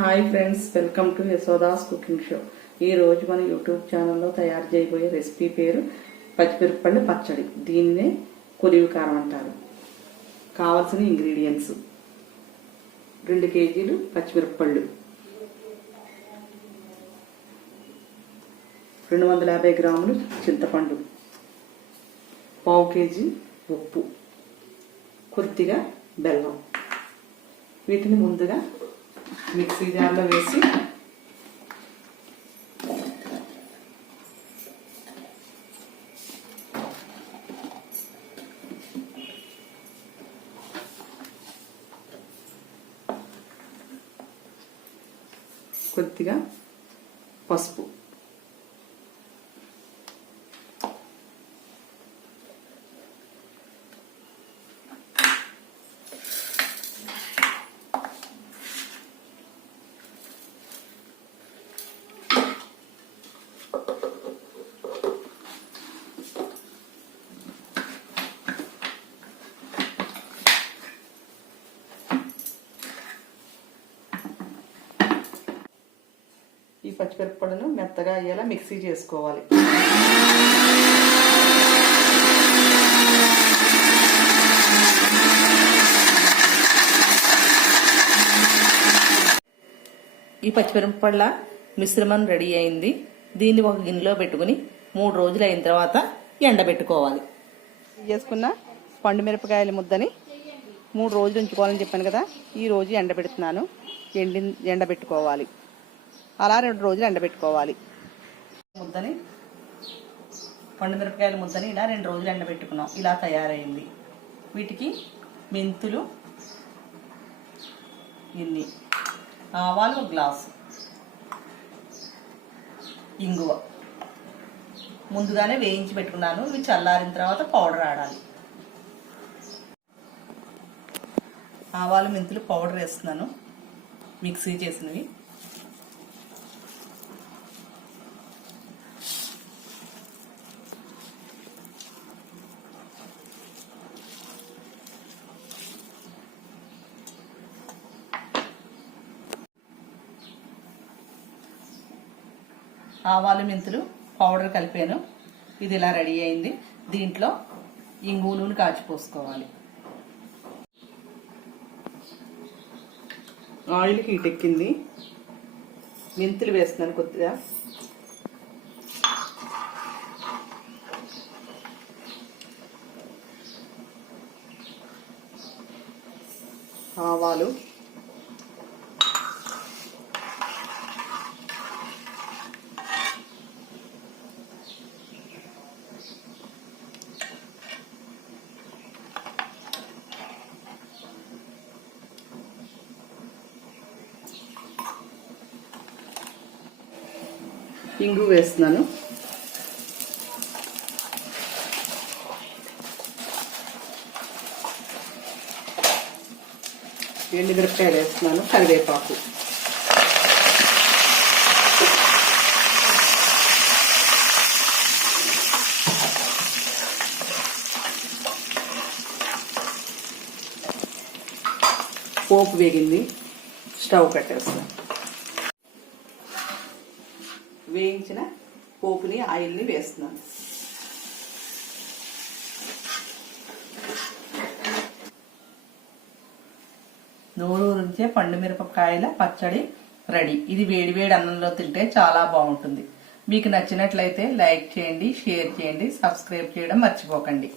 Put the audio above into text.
Hi friends, welcome to Yashoda's cooking show. ఈ రోజు మన యూట్యూబ్ ఛానల్లో తయారు చేయబోయే రెసిపీ పేరు పచ్చిమిరపపళ్ళు పచ్చడి. దీన్నే కొరివి కారం అంటారు. కావాల్సిన ఇంగ్రీడియంట్స్: 2 కేజీలు పచ్చిమిరపపళ్ళు, 250 గ్రాములు చింతపండు, 1/2 కేజీ ఉప్పు, కొద్దిగా బెల్లం. వీటిని ముందుగా మిక్సీ జార్లో వేసి కొద్దిగా పసుపు, ఈ పచ్చిమిరపపళ్ళను మెత్తగా అయ్యేలా మిక్సీ చేసుకోవాలి. ఈ పచ్చిమిరపపళ్ళ మిశ్రమం రెడీ అయింది. దీన్ని ఒక గిన్నెలో పెట్టుకుని 3 రోజులు అయిన తర్వాత ఎండబెట్టుకోవాలి. చేసుకున్న పండు మిరపకాయల ముద్దని 3 రోజులు ఉంచుకోవాలని చెప్పాను కదా, ఈ రోజు ఎండబెడుతున్నాను. ఎండబెట్టుకోవాలి. అలా 2 రోజులు ఎండబెట్టుకోవాలి. ముద్దని, పండు మిరపకాయల ముద్దని ఇలా 2 రోజులు ఎండబెట్టుకున్నాం. ఇలా తయారైంది. వీటికి మెంతులు ఇన్ని, ఆవాలు 1 గ్లాసు, ఇంగువ ముందుగానే వేయించి పెట్టుకున్నాను. ఇవి చల్లారిన తర్వాత పౌడర్ ఆడాలి. ఆవాలు మెంతులు పౌడర్ వేస్తున్నాను, మిక్సీ చేసినవి. ఆవాలు మెంతులు పౌడర్ కలిపాను. ఇది ఇలా రెడీ అయింది. దీంట్లో ఇంగువ నూనె కాచిపోసుకోవాలి. ఆయిల్ హీట్ ఎక్కింది. మెంతులు వేస్తున్నాను కొద్దిగా. ఆవాలు, ఇంగు వేస్తున్నాను. ఎండుమిరపకాయలు వేస్తున్నాను, కరివేపాకు, పోపు వేగింది. స్టవ్ కట్టేస్తాను. వేయించిన పోపుని, ఆయిల్ని వేస్తున్నాను. నూరూరించే పండు మిరపకాయల పచ్చడి రెడీ. ఇది వేడి వేడి అన్నంలో తింటే చాలా బాగుంటుంది. మీకు నచ్చినట్లయితే లైక్ చేయండి, షేర్ చేయండి, సబ్స్క్రైబ్ చేయడం మర్చిపోకండి.